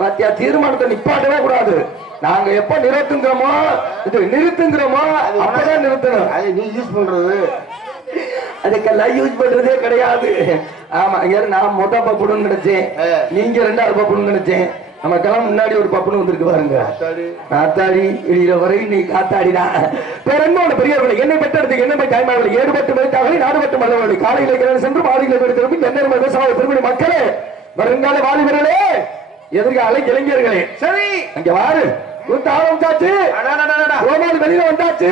பாத்தியா, தீர்மானத்தை நிப்பாட்டவே கூடாது. நாங்க எப்ப நிறுத்துங்கிறோமோ அப்பதான் நிறுத்தணும். அது நீ யூஸ் பண்றது அதுக்கெல்லாம் யூஸ் பண்றதே கிடையாது. ஆமா, நான் மொத்த பப்புன்னு நினைச்சேன், நீங்க 2வது பப்புன்னு நினைச்சேன். நமக்கெல்லாம் முன்னாடி ஒரு பப்புன்னு வந்திருக்கு பாருங்க. காத்தாடி இழிகிற வரை நீ காத்தாடிதான். வேற என்ன பெரியவர்களை என்னை பெற்றெடுத்து என்ன தாய்மார்களை ஏடுபட்டு மறுத்தார்களே நாடுபட்டு மல்லவர்களை காலையில சென்று மாலையில பெருத்திருப்பி என்ன விவசாய திருமணி மக்களே, வருங்கால வாலிபர்களே, எதிர்கால இளைஞர்களே, சரி அங்க வாரு ஆரம்பிச்சாச்சு. வெளியில வந்தாச்சு.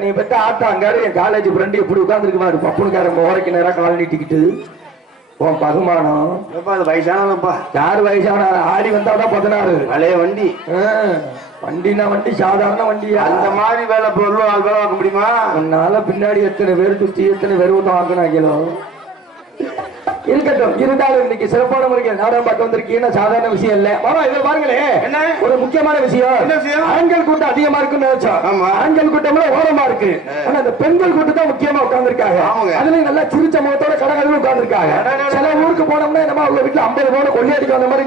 நீ பெற்ற ஆட்டாங்காரு என் காலேஜ் ஃப்ரெண்டு இப்படி உட்கார்ந்துருக்கு பாரு. பப்புனுக்காரன் ஓரைக்கு நேரம் கால் நீட்டிக்கிட்டு உன் பகுமானம். வயசானப்பா யாரு வயசான ஆடி வந்தாதான் 16. பழைய வண்டி. வண்டினா வண்டி சாதாரண வண்டியா? அந்த மாதிரி வேலை பொருளும் ஆள் வேலை வாங்க முடியுமா? உன்னால பின்னாடி எத்தனை பேர் சுத்தி எத்தனை பேர் வாங்கினாங்களோ இருக்கட்டும். இருந்தாலும் இன்னைக்கு சிறப்பான முறைக்கு நாடகம் பார்க்க வந்திருக்கீங்கன்னா சாதாரண விஷயம் இல்ல. இதுல பாருங்களே, என்ன ஒரு முக்கியமான விஷயம். ஆண்கள் கூட்டம் அதிகமா இருக்குன்னு நினைச்சோம். ஆண்கள் கூட்டம்ல ஓரமா இருக்கு. ஆனா அந்த பெண்கள் கூட்டம் தான் முக்கியமா உட்கார்ந்துருக்காங்க. அதுலயும் நல்லா சிரிச்ச முகத்தோட கடகடன்னு உட்கார்ந்துருக்காங்க. சில ஊருக்கு போனோம்னா நம்ம அவங்க வீட்டுல 50 பவுன் கொள்ளையடிக்க வந்த மாதிரி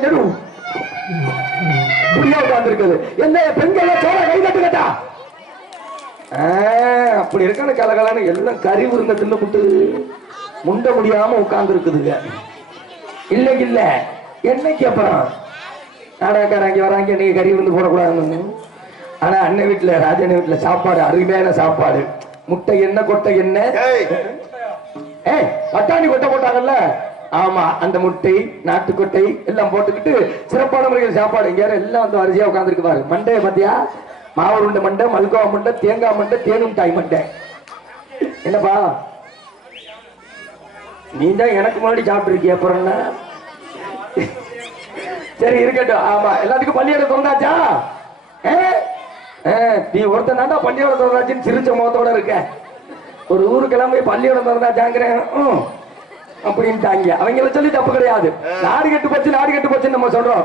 புரியா உட்கார்ந்துருக்குது. என்ன பெண்கள் சோழ கை தட்டுக்கட்டா அப்படி இருக்கான கலகலான்னு எல்லாம் கறி விருந்த தின்னு புட்டு முண்ட முடியாம உட்கார்ந்து இருக்குதுங்க. இல்லைக்கு இல்ல என்னைக்கு அப்புறம் நாடகக்காரங்க வராங்க, நீங்க கறி விருந்து போடக்கூடாதுன்னு. ஆனா அண்ணன் வீட்டுல ராஜன் வீட்டுல சாப்பாடு அருமையான சாப்பாடு. முட்டை என்ன கொட்டை என்ன பட்டாணி கொட்டை போட்டாங்கல்ல, ஆமா அந்த முட்டை நாட்டுக்கொட்டை எல்லாம் போட்டுக்கிட்டு சிறப்பான முறையில் சாப்பாடு. இங்க எல்லாம் வந்து வரிசையா உட்கார்ந்துருக்கு பாரு. மண்டைய மத்தியா மாவுருண்டை மண்டை, மல்கோவா மண்டை, தேங்காய் மண்டை, தேனும் தாய் மண்டை. என்னப்பா நீ தான் எனக்கு முன்னாடி சாப்பிட்டு இருக்கிய, அப்புறம் என்ன? சரி இருக்கட்டும். ஆமா எல்லாத்துக்கும் பள்ளியோட திறந்தாச்சா? நீ ஒருத்தன் தாண்டா பள்ளியோட திறந்தாச்சுன்னு சிரிச்ச முகத்தோட இருக்க. ஒரு ஊருக்கெல்லாம் போய் பள்ளியோட திறந்தாச்சாங்கிறேன் அப்படின்ட்டாங்க. அவங்கள சொல்லி தப்பு கிடையாது. நாடு கெட்டு போச்சு நம்ம சொல்றோம்.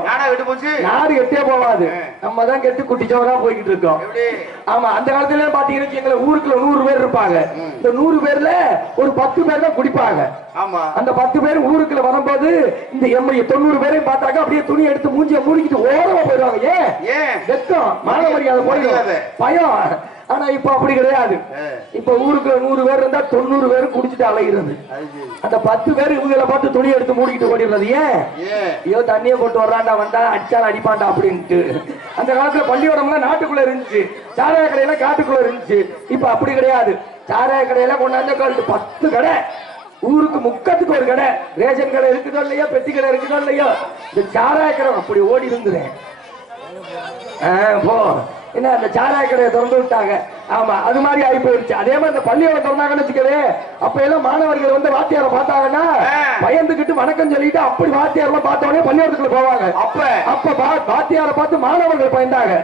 நாடு கெட்டே போவாது, நம்ம தான் கெட்டு குட்டிச்சவரா போய்கிட்டு இருக்கோம். ஆமா, அந்த காலத்துல பாத்தீங்கன்னா எங்களை ஊருக்குள்ள 100 பேர் இருப்பாங்க. இந்த 100 பேர்ல ஒரு 10 பேர் தான் குடிப்பாங்க. அந்த 10 பேர் ஊருக்குள்ள வரும்போது இந்த 90 பேரையும் பார்த்தாக்க அப்படியே துணி எடுத்து மூஞ்சிய மூடிக்கிட்டு ஓரமா போயிடுவாங்க. ஏன் வெக்கம் மான மரியாதை போயிடும், பயம். ஆனா இப்ப அப்படி கிடையாது. இப்ப ஊருக்குள்ள 100 பேர் இருந்தா 90 பேரும் குடிச்சிட்டு அலைகிறது. அந்த 10 பேர் இவங்களை பார்த்து துணி எடுத்து மூடிக்கிட்டு ஓடிடுறது. ஏன் ஐயோ தண்ணியை போட்டு வர்றாண்டா, வந்தா அடிச்சாலும் அடிப்பாண்டா அப்படின்ட்டு. அந்த காலத்துல பள்ளியோடம்லாம் நாட்டுக்குள்ள இருந்துச்சு, சாராய கடையில காட்டுக்குள்ள இருந்துச்சு. இப்ப அப்படி கிடையாது. சாராய கடையில கொண்டாந்து 10 கடை, ஊருக்கு முக்கத்துக்கு ஒரு கடை, ரேஷன் கடை இருக்குதோ இல்லையோ, பெட்டி கடை இருக்குதோ இல்லையோ, இந்த சாராய கடை அப்படி ஓடி இருந்துறேன். போ என்ன அந்த சாராய கடையை திறந்து விட்டாங்க. ஆமா அது மாதிரி ஆகி போயிருச்சு. அதே மாதிரி இந்த பள்ளியோட திறந்தாங்கன்னு வச்சுக்கவே, அப்ப எல்லாம் மாணவர்கள் வந்து வாத்தியாரை பார்த்தாங்கன்னா பயந்துகிட்டு வணக்கம் சொல்லிட்டு அப்படி வாத்தியாரெல்லாம் பார்த்தோடனே பள்ளியோடத்துக்குள்ள போவாங்க. அப்ப வாத்தியாரை பார்த்து மாணவர்கள் பயந்தாங்க.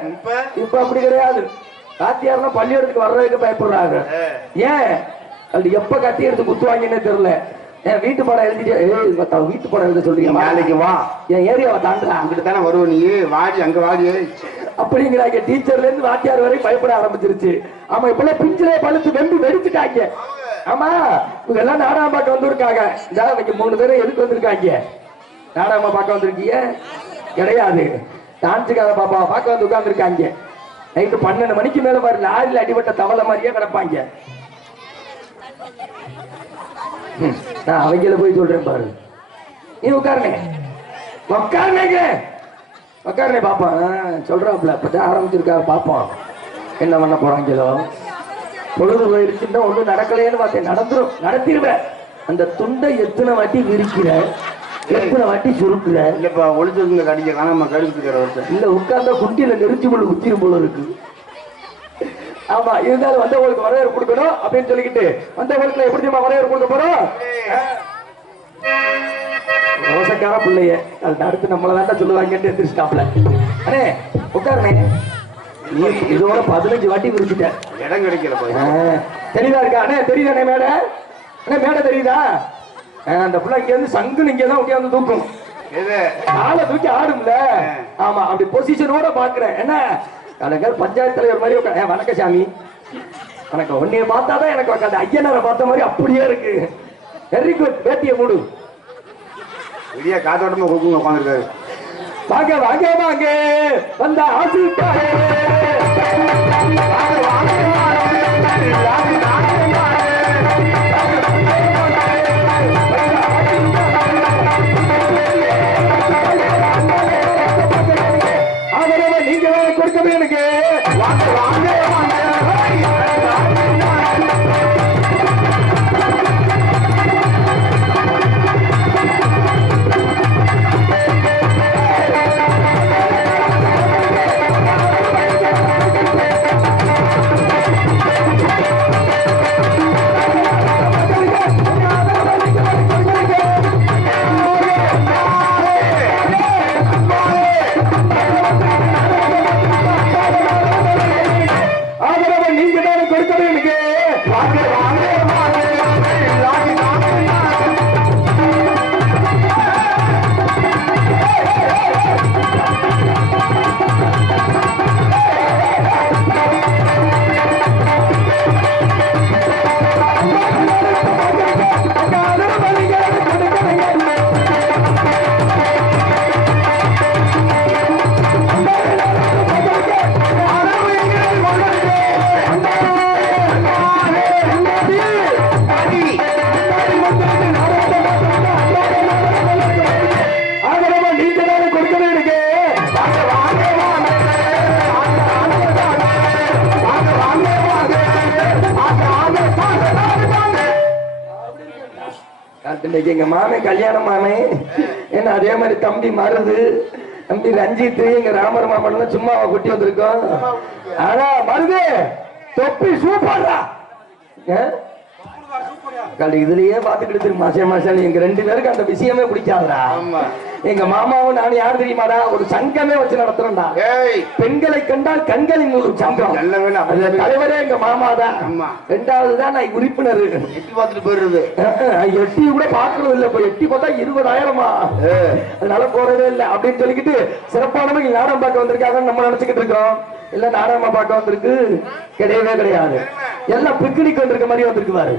இப்ப அப்படி கிடையாது. வாத்தியாரெல்லாம் பள்ளியோடத்துக்கு வர்றதுக்கு பயப்படுறாங்க. ஏன் அது எப்ப கட்டி எடுத்து குத்துவாங்கன்னு தெரியல. வீட்டு பாடம் எழுதிட்டு வீட்டு பாடம் எழுத சொல்றீங்க, நாளைக்கு வா என் ஏரியாவை தாண்டா, அங்கிட்டு தானே வருவோம், நீ வாடி அங்க வாடி அப்படிங்கிறாங்க. டீச்சர்ல இருந்து வாத்தியார் வரை பயப்பட ஆரம்பிச்சிருச்சு. ஆமா இப்பெல்லாம் பிஞ்சிலே பழுத்து வெம்பி வெடிச்சுட்டாங்க. ஆமா இவங்க எல்லாம் நாடகம் பார்க்க வந்திருக்காங்க. இன்னைக்கு 3 பேரும் எதுக்கு வந்திருக்காங்க? நாடகமா பார்க்க வந்திருக்கீங்க கிடையாது, டான்ஸுக்காக பாப்பா பார்க்க வந்து உட்கார்ந்துருக்காங்க. நைட்டு 12 மணிக்கு மேல மாதிரி லாரியில் அடிபட்ட தவளை மாதிரியே கிடப்பாங்க. நான் அவங்கள போய் சொல்றேன் பாரு, நீ உட்காருனே பாப்பா சொல்றாப்ல. அப்பதான் ஆரம்பிச்சிருக்காரு, பாப்போம் என்ன பண்ண போறாங்களோ. பொழுது போயிருச்சுன்னா ஒண்ணும் நடக்கலையேன்னு பார்த்தேன். நடத்திடுவேன். அந்த துண்டை எத்தனை வாட்டி விரிக்கிற, எத்தனை வாட்டி சுருக்குற. இல்லப்பா ஒளிச்சு கடிக்க காணாம கழுத்துக்கிற இல்ல உட்கார்ந்தா குண்டியில நெருச்சி முள்ளு குத்திரும் போல இருக்கு. ஆமா இருந்தாலும் வந்தவங்களுக்கு வரவேற்பு கொடுக்கணும் அப்படின்னு சொல்லிக்கிட்டு வந்தவங்களுக்கு எப்படி வரவேற்பு கொடுக்க போறோம்? ரோசக்கார பிள்ளைய அது அடுத்து நம்மளதான் சொல்லுவாங்கன்னு எதிர்த்தாப்ல. அண்ணே உட்காருனே, நீ இதோட 15 வாட்டி விரிச்சுட்ட, இடம் கிடைக்கல. தெரியுதா இருக்கா? அண்ணே தெரியுதானே மேடை? அண்ணே மேடை தெரியுதா? அந்த பிள்ளை இங்க இருந்து சங்குன்னு இங்கதான் உட்காந்து தூக்கும், காலை தூக்கி ஆடும்ல. ஆமா அப்படி பொசிஷனோட பாக்குறேன். என்ன பஞ்சாயத்து தலைவர் மாதிரி வணக்கம் சாமி வணக்கம். உன்னைய பார்த்தாதான் எனக்கு அந்த ஐயனரை பார்த்த மாதிரி அப்படியே இருக்கு. Very good. வேட்டிய மூடு. வெளியே காத்தோட்டமா கொடுக்குங்க உட்காந்துருக்காரு. வாங்க வாங்க வாங்க வந்த ஆசிட்டாரே. வாங்க வாங்க ஆதரவை நீங்க கொடுக்கவே எனக்கு. வாங்க வாங்க வாங்க. இன்னைக்கு எங்க மாமே கல்யாணம் மாமே ஏன்னா அதே மாதிரி தம்பி மருது தம்பி ரஞ்சித் எங்க ராமர் மாமன் சும்மா குட்டி வந்திருக்கோம். ஆனா மருது தொப்பி சூப்பர்டா. இதுலயே பாத்துக்கிட்டு இருக்கு மாசம் மாசம். எங்க 2 பேருக்கு அந்த விஷயமே பிடிக்காதுடா. எங்க மாமாவும் நான் யார் தெரியுமாடா ஒரு சங்கமே வச்சு நடத்துறோம்டா. பெண்களை கண்டால் கண்களின் ஒரு சங்கம். தலைவரே எங்க மாமா தான். 2வது தான் நான் உறுப்பினர். எட்டி பார்த்துட்டு போயிடுறது. எட்டி கூட பாக்குறது இல்ல. இப்ப எட்டி பார்த்தா 20,000மா. அதனால போறதே இல்ல அப்படின்னு சொல்லிக்கிட்டு சிறப்பானவங்க நாடகம் பார்க்க வந்திருக்காங்க நம்ம நினைச்சுக்கிட்டு இருக்கோம். இல்ல நாடகமா பார்க்க வந்திருக்கு கிடையவே கிடையாது. எல்லாம் பிக்னிக் வந்திருக்க மாதிரி வந்திருக்குவாரு.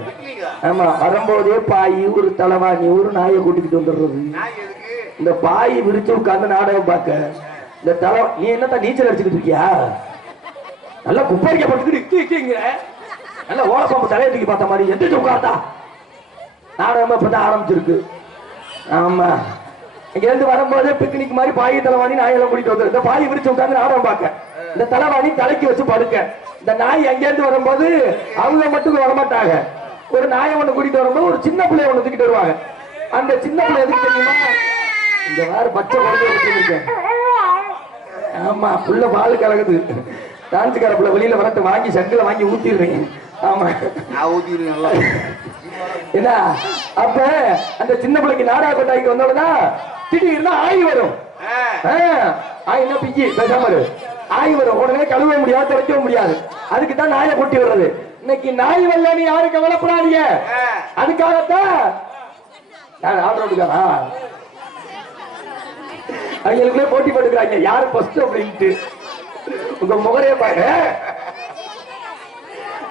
ஆமா வரும்போதே பாய் ஒரு தலைவாணி ஒரு நாயை கூட்டிக்கிட்டு வந்துடுறது. இந்த பாய் விரிச்சு உட்கார்ந்து நாடகம் பார்க்க இந்த தலை நீ என்னத்தான் நீச்சல் அடிச்சுக்கிட்டு இருக்கியா? நல்லா குப்பரிக்கப்பட்டுக்கிட்டு நல்லா ஓலப்பாம்பு தலையை தூக்கி பார்த்த மாதிரி எந்திரிச்சு உட்கார்ந்தா நாடகமா இப்பதான் ஆரம்பிச்சிருக்கு. ஆமா இங்க இருந்து வரும்போதே பிக்னிக் மாதிரி பாய் தலைவாணி நாயெல்லாம் கூட்டிட்டு வந்து இந்த பாய் விரிச்சு உட்கார்ந்து நாடகம் பார்க்க இந்த தலைவாணி தலைக்கு வச்சு படுக்க இந்த நாய் அங்கேருந்து வரும்போது அவங்க மட்டும் வரமாட்டாங்க. ஒரு நாயை ஒண்ணு கூட்டிட்டு வரும்போது ஒரு சின்ன பிள்ளைய ஒண்ணு தூக்கிட்டு வருவாங்க. அந்த சின்ன பிள்ளை எதுக்கு தெரியுமா? இந்த வேற பச்சை குழந்தை. ஆமா புள்ள பால் கலகுது. டான்ஸ்கார பிள்ளை வெளியில வரட்டு வாங்கி சங்கில வாங்கி ஊத்திடுறீங்க. ஆமா என்ன அப்ப அந்த சின்ன பிள்ளைக்கு நாடா கொட்டாய்க்கு வந்தோம்னா திடீர்னு ஆய் வரும். ஆயினா பிஞ்சி பேசாம ஆய் வரும். உடனே கழுவ முடியாது துடைக்க முடியாது. அதுக்கு தான் நாயை கொட்டி வர்றது. இன்னைக்கு நாய் வரலன்னு யாரு கவலைப்படாதீங்க. அதுக்காகத்தான் ஆடுறதுக்காரா அவங்களுக்குள்ளே போட்டி போட்டுக்கிறாங்க யாரு ஃபர்ஸ்ட் அப்படின்ட்டு. உங்க முகரைய பாருங்க.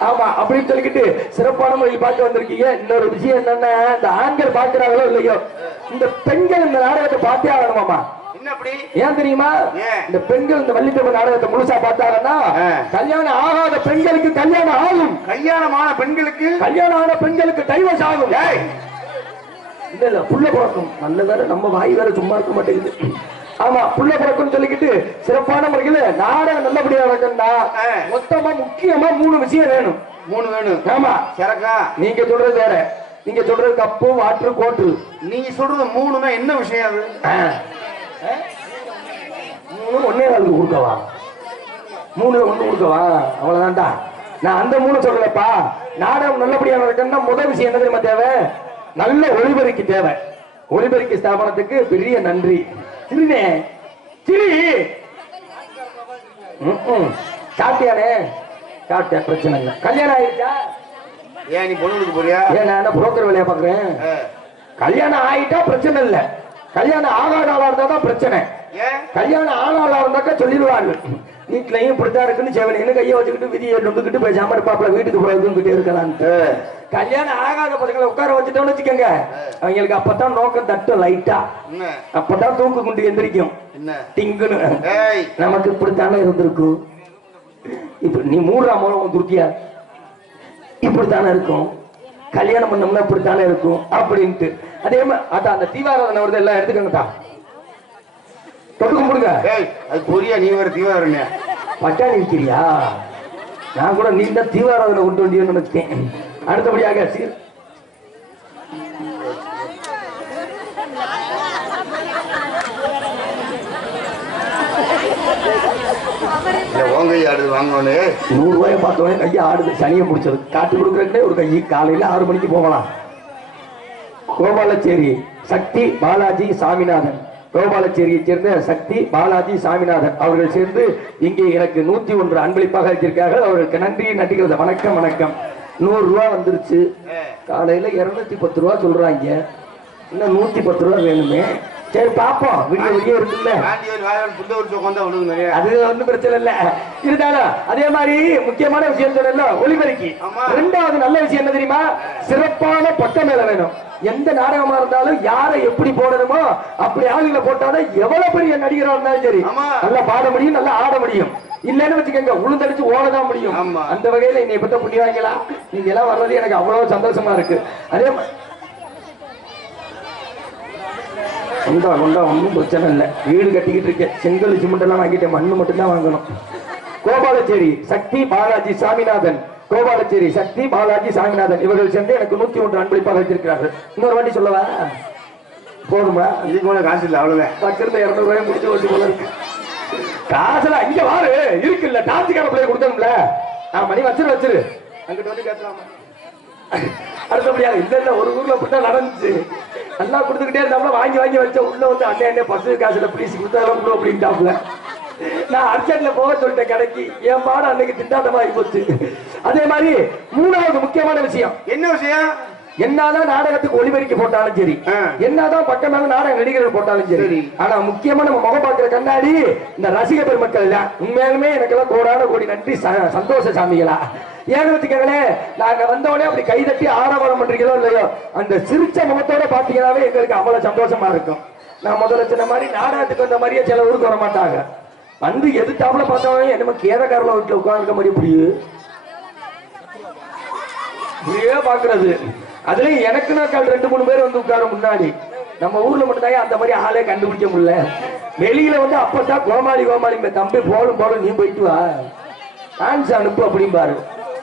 ஆமா அப்படின்னு சொல்லிக்கிட்டு சிறப்பான முறையில் பார்த்து வந்திருக்கீங்க. இன்னொரு விஷயம் என்னன்னா இந்த ஆண்கள் பார்க்கிறாங்களோ இல்லையோ இந்த பெண்கள் இந்த நாடகத்தை பார்த்தே ஆகணுமாமா. ஏன் தெரியுமா? இந்த பெண்கள் இந்த வள்ளித்தமிழ் நாடகத்தை முழுசா பார்த்தாங்கன்னா கல்யாணம் ஆகாத பெண்களுக்கு கல்யாணம் ஆகும். கல்யாணமான பெண்களுக்கு டைவர்ஸ் ஆகும். இல்ல இல்ல புள்ள பிறக்கும். நல்ல வேற நம்ம வாய் வேற சும்மா இருக்க மாட்டேங்குது. ஆமா புள்ள பிறக்கும் சொல்லிக்கிட்டு சிறப்பான முறையில் நாடகம் நல்லபடியா நடக்கும்னா மொத்தமா முக்கியமா 3 விஷயம் வேணும். 3 வேணும். ஆமா சரக்கா நீங்க சொல்றது வேற. நீங்க சொல்றது கப்பு வாட்டர் கோட்டு. நீங்க சொல்றது 3னா என்ன விஷயம்? அது 3 ஒன்னே நாளுக்கு கொடுக்கவா? 3 ஒண்ணு கொடுக்கவா? அவ்வளவுதான்டா. நான் அந்த 3 சொல்றேன்ப்பா. நாடகம் நல்லபடியா நடக்கணும்னா முதல் விஷயம் என்ன தெரியுமா தேவை? நல்ல ஒளிபெருக்கி தேவை. ஒளிபெருக்கி ஸ்தாபனத்துக்கு பெரிய நன்றி. சிரினே சிரி சாப்பிட்டியானே? சாப்பிட்டியா? பிரச்சனை இல்லை. கல்யாணம் ஆயிடுச்சா? ஏன் நீ பொண்ணுக்கு போறியா? ஏன் நான் என்ன புரோக்கர் வேலையா பாக்குறேன்? கல்யாணம் ஆயிட்டா பிரச்சனை இல்லை. கல்யாணம் ஆகாத ஆளா இருந்தா தான் பிரச்சனை. கல்யாணம் ஆளாளா இருந்தாக்கா சொல்லிடுவாங்க வீட்லயும் இப்படித்தான் இருக்குன்னு செவனின்னு கையை வச்சுக்கிட்டு விதியை நொந்துக்கிட்டு பேசாம இருப்பாப்ல வீட்டுக்கு போறதுன்னு இருக்கலாம். கல்யாணம் ஆகாத பசங்களை உட்கார வச்சுட்டோம்னு வச்சுக்கோங்க, அவங்களுக்கு அப்பதான் நோக்கம் தட்டும் லைட்டா, அப்பதான் தூக்கு கொண்டு எந்திரிக்கும் டிங்குன்னு. நமக்கு இப்படித்தானே இருந்திருக்கும், இப்ப நீ மூடுறா மூலம் துருக்கியா, இப்படித்தானே இருக்கும், கல்யாணம் பண்ணோம்னா இப்படித்தானே இருக்கும் அப்படின்ட்டு. அதே மாதிரி அதான் அந்த தீவிரவாதம் வருது, எல்லாம் எடுத்துக்கங்கட்டா, தொட்டு கும்பிடுங்க. அது பொரியா, நீ வேற தீவிரம் பட்டாணி விற்கிறியா? நான் கூட நீ தான் தீவிரவாதம் கொண்டு வண்டியோன்னு நினைச்சேன். அடுத்தபடியாக வாங்கணும். 100 ரூபாயை பார்த்தோன்னே கையை ஆடுது, சனியை முடிச்சது. காட்டு கொடுக்குறதுலே ஒரு கை. காலையில 6 மணிக்கு போகலாம். கோபாலச்சேரி சக்தி பாலாஜி சாமிநாதன், கோபாலச்சேரியை சேர்ந்த சக்தி பாலாஜி சாமிநாதன் அவர்கள் சேர்ந்து இங்கே எனக்கு 101 அன்பளிப்பாக இருக்கிறார்கள். அவர்களுக்கு நன்றி நன்றிகள். வணக்கம் வணக்கம். 100 ரூபா வந்துருச்சு. காலையில 210 ரூபா சொல்றாங்க, இன்னும் 110 ரூபா வேணுமே. சரி பாப்போம், விடிய விடிய இருக்குல்ல, அது ஒண்ணும் பிரச்சனை இல்ல. இருந்தாலும் அதே மாதிரி முக்கியமான விஷயம் சொல்லல, ஒளிபெருக்கி. 2வது நல்ல விஷயம் என்ன தெரியுமா? சிறப்பான பக்க மேல வேணும். எந்த நாடகமா இருந்தாலும் யாரை எப்படி போடணுமோ அப்படி ஆளுகளை போட்டாதான் எவ்வளவு பெரிய நடிகரா இருந்தாலும் சரி நல்லா பாட முடியும், நல்லா ஆட முடியும். இல்லன்னு வச்சுக்கோங்க, உளுந்தடிச்சு ஓடதான் முடியும். அந்த வகையில என்னை பத்த புண்ணியவாங்களா, நீங்க எல்லாம் வர்றது எனக்கு அவ்வளவு சந்தோஷமா இருக்கு. அதே மாதிரி ஒன்றும் பிரச்சனை இல்லை, வீடு கட்டிக்கிட்டு இருக்கேன், செங்கல் சிமெண்ட் எல்லாம் வாங்கிட்டேன், மண்ணு மட்டும் தான் வாங்கணும். கோபாலச்சேரி சக்தி பாலாஜி சாமிநாதன், கோபாலச்சேரி சக்தி பாலாஜி சாமிநாதன் இவர்கள் சேர்ந்து எனக்கு 101 அன்பளிப்பாக வைத்திருக்கிறார்கள். இன்னொரு வாட்டி சொல்லவா? போதுமா? இதுக்கு மேல காசு இல்லை, அவ்வளவுதான். பக்கத்துல 200 ரூபாய் முடிச்சு வச்சு போல இருக்கு. காசுல இங்க வாரு இருக்குல்ல, டான்ஸுக்கான பிள்ளை கொடுத்தோம்ல, மணி வச்சிரு அங்கிட்ட வந்து கேட்கலாமா? அடுத்தபடியா இல்ல, ஒரு ஊர்ல அப்படிதான் நடந்துச்சு. நல்லா கொடுத்துக்கிட்டே இருந்தாப்புல, வாங்கி வச்ச உள்ள வந்து அண்ணே பசு காசுல பிளீஸ் கொடுத்தாலும் அப்படின்ட்டாப்புல. நான் அர்ஜென்ட்ல போக சொல்லிட்டேன் கடைக்கு, என் பாடு அன்னைக்கு திண்டாட்டமாகி போச்சு. அதே மாதிரி 3வது முக்கியமான விஷயம் என்ன விஷயம்? என்னதான் நாடகத்துக்கு ஒளிபெருக்கி போட்டாலும் சரி, என்னதான் பக்கமாக நாடக நடிகர்கள் போட்டாலும் சரி, ஆனா முக்கியமா நம்ம முகம் பார்க்கிற கண்ணாடி இந்த ரசிக பெருமக்கள் தான். உண்மையாலுமே எனக்கெல்லாம் கோடான கோடி நன்றி, சந்தோஷ சாமிகளா. ஏன்னு வச்சுக்கோங்களேன், நாங்க வந்தோடனே அப்படி கைதட்டி ஆரவாரம் பண்றீங்களோ இல்லையோ, அந்த சிரிச்ச முகத்தோட பாத்தீங்கன்னாவே எங்களுக்கு அவ்வளவு சந்தோஷமா இருக்கும். நான் முதல்ல சொன்ன மாதிரி நாடகத்துக்கு வந்த மாதிரியே சில ஊருக்கு வர மாட்டாங்க. வந்து எதிர்த்தாப்புல பார்த்தவங்க என்னமோ கேரக்காரல வீட்டுல உட்கார்ந்துருக்க மாதிரி இப்படியே பாக்குறது. அதுலயும் எனக்கு நாக்கால் 2-3 பேர் வந்து உட்கார முன்னாடி. நம்ம ஊர்ல மட்டும்தான் அந்த மாதிரி ஆளே கண்டுபிடிக்க முடியல. வெளியில வந்து அப்பதான் கோமாளி தம்பி போலும் நீ போயிட்டு வா, டான்ஸ் அனுப்பு அப்படிம்பாரு.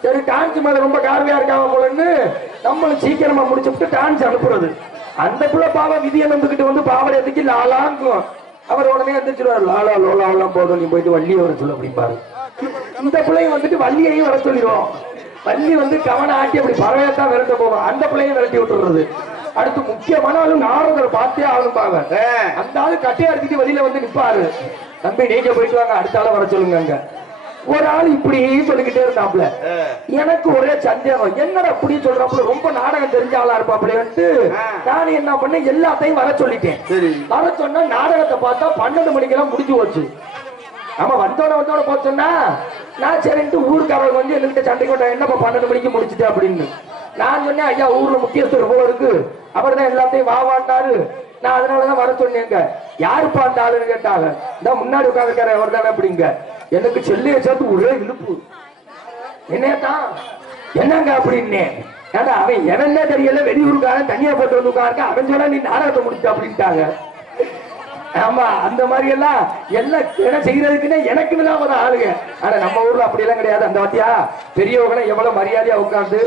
சரி, டான்ஸ் மேல ரொம்ப கார்வையா இருக்காம போலன்னு நம்மளும் சீக்கிரமா முடிச்சுட்டு டான்ஸ் அனுப்புறது. அந்த புள்ள பாவம் விதியை நம்பிக்கிட்டு வந்து பாவடையத்துக்கு லாலாங்கும். அவர் உடனே எந்திரிச்சிருவாரு, லாலா லோலா போதும், நீ போயிட்டு வள்ளியை வர சொல்லு அப்படிம்பாரு. இந்த பிள்ளைங்க வந்துட்டு வள்ளியையும் வர சொல்லிடுவோம். வள்ளி வந்து கவன ஆட்டி அப்படி பறவையத்தான் விரட்ட போவோம், அந்த பிள்ளையும் விரட்டி விட்டுறது. அடுத்து முக்கியமான ஆளு நாரதர் பார்த்தே ஆளும்பாங்க. அந்த ஆளு கட்டையா எடுத்துட்டு வெளியில வந்து நிப்பாரு, தம்பி நீங்க போயிட்டு வாங்க, அடுத்த ஆளை வர சொல்லுங்க. ஒரு ஆள் இப்படி சொல்லிக்கிட்டே இருந்தாப்ல. எனக்கு ஒரே சந்தேகம், என்னடா அப்படி சொல்றாப்புல, ரொம்ப நாடகம் தெரிஞ்ச ஆளா இருப்பாப்லன்ட்டு நானும் என்ன பண்ணேன், எல்லாத்தையும் வர சொல்லிட்டேன். வர சொன்னா நாடகத்தை பார்த்தா 12 மணிக்கெல்லாம் முடிஞ்சு போச்சு. ஆமா, வந்தோட போச்சோன்னா நான் சரின்ட்டு ஊருக்காரங்க வந்து என்கிட்ட சண்டை போட்டேன், என்னப்பா 12 மணிக்கு முடிச்சுட்டேன் அப்படின்னு. நான் சொன்னேன், ஐயா ஊர்ல முக்கியஸ்தர் போல இருக்கு, அவர் தான் எல்லாத்தையும் வாவாண்டாரு, நான் அதனாலதான் வர சொன்னேங்க. யாருப்பா அந்த ஆளுன்னு கேட்டாங்க. இந்த முன்னாடி உட்காந்துருக்காரு அவர் தானே அப்படிங்க. எனக்கு செல்லையை சேர்த்து ஒரே இழுப்பு, என்னதான் என்னங்க அப்படின்னு. ஏன்னா அவன் எவனே தெரியல, வெளியூருக்காரன் தனியா போட்டு வந்து உட்காருக்க, அவன் சொன்னா நீ நாடகத்தை முடிச்ச அப்படின்ட்டாங்க. ஆமா, அந்த மாதிரி எல்லாம் என்ன செய்யறதுக்குன்னு எனக்குன்னு தான் வர ஆளுங்க. ஆனா நம்ம ஊர்ல அப்படி எல்லாம் கிடையாது. அந்த வாத்தியா பெரியவங்களை எவ்வளவு மரியாதையா உட்காந்து